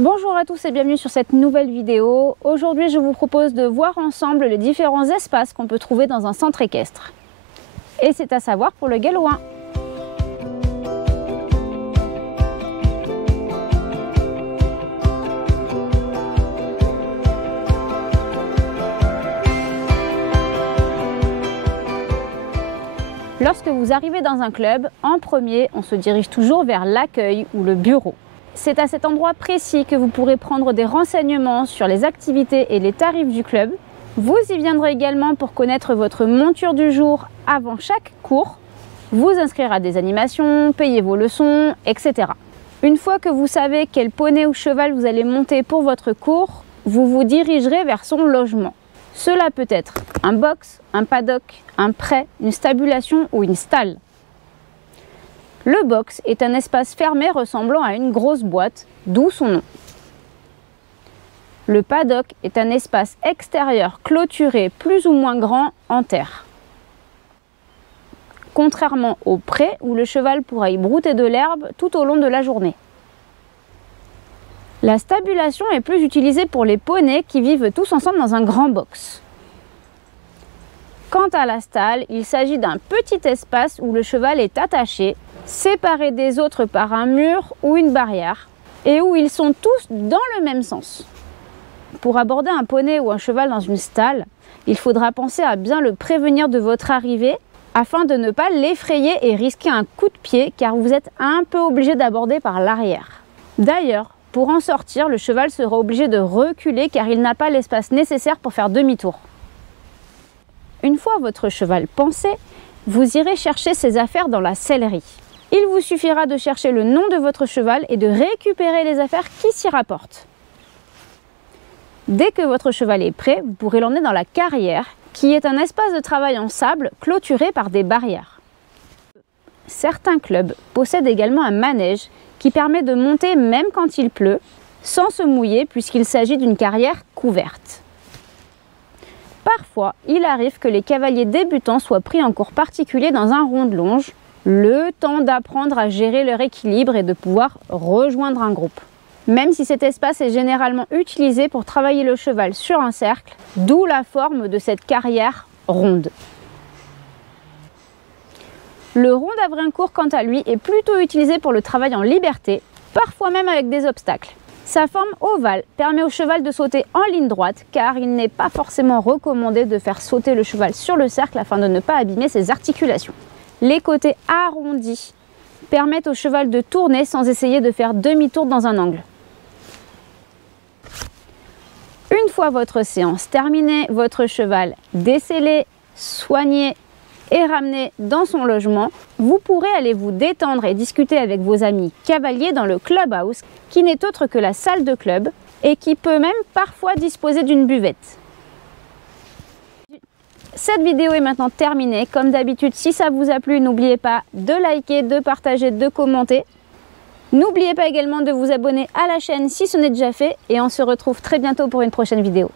Bonjour à tous et bienvenue sur cette nouvelle vidéo. Aujourd'hui, je vous propose de voir ensemble les différents espaces qu'on peut trouver dans un centre équestre. Et c'est à savoir pour le Gallois. Lorsque vous arrivez dans un club, en premier, on se dirige toujours vers l'accueil ou le bureau. C'est à cet endroit précis que vous pourrez prendre des renseignements sur les activités et les tarifs du club. Vous y viendrez également pour connaître votre monture du jour avant chaque cours, vous inscrire à des animations, payer vos leçons, etc. Une fois que vous savez quel poney ou cheval vous allez monter pour votre cours, vous vous dirigerez vers son logement. Cela peut être un box, un paddock, un pré, une stabulation ou une stalle. Le box est un espace fermé ressemblant à une grosse boîte, d'où son nom. Le paddock est un espace extérieur clôturé plus ou moins grand en terre. Contrairement au pré où le cheval pourra y brouter de l'herbe tout au long de la journée. La stabulation est plus utilisée pour les poneys qui vivent tous ensemble dans un grand box. Quant à la stalle, il s'agit d'un petit espace où le cheval est attaché, séparés des autres par un mur ou une barrière, et où ils sont tous dans le même sens. Pour aborder un poney ou un cheval dans une stalle, il faudra penser à bien le prévenir de votre arrivée, afin de ne pas l'effrayer et risquer un coup de pied, car vous êtes un peu obligé d'aborder par l'arrière. D'ailleurs, pour en sortir, le cheval sera obligé de reculer, car il n'a pas l'espace nécessaire pour faire demi-tour. Une fois votre cheval pansé, vous irez chercher ses affaires dans la sellerie. Il vous suffira de chercher le nom de votre cheval et de récupérer les affaires qui s'y rapportent. Dès que votre cheval est prêt, vous pourrez l'emmener dans la carrière, qui est un espace de travail en sable clôturé par des barrières. Certains clubs possèdent également un manège qui permet de monter même quand il pleut, sans se mouiller puisqu'il s'agit d'une carrière couverte. Parfois, il arrive que les cavaliers débutants soient pris en cours particulier dans un rond de longe, le temps d'apprendre à gérer leur équilibre et de pouvoir rejoindre un groupe. Même si cet espace est généralement utilisé pour travailler le cheval sur un cercle, d'où la forme de cette carrière ronde. Le rond d'Avrincourt, quant à lui, est plutôt utilisé pour le travail en liberté, parfois même avec des obstacles. Sa forme ovale permet au cheval de sauter en ligne droite, car il n'est pas forcément recommandé de faire sauter le cheval sur le cercle afin de ne pas abîmer ses articulations. Les côtés arrondis permettent au cheval de tourner sans essayer de faire demi-tour dans un angle. Une fois votre séance terminée, votre cheval décellé, soigné et ramené dans son logement, vous pourrez aller vous détendre et discuter avec vos amis cavaliers dans le clubhouse, qui n'est autre que la salle de club et qui peut même parfois disposer d'une buvette. Cette vidéo est maintenant terminée. Comme d'habitude, si ça vous a plu, n'oubliez pas de liker, de partager, de commenter. N'oubliez pas également de vous abonner à la chaîne si ce n'est déjà fait et on se retrouve très bientôt pour une prochaine vidéo.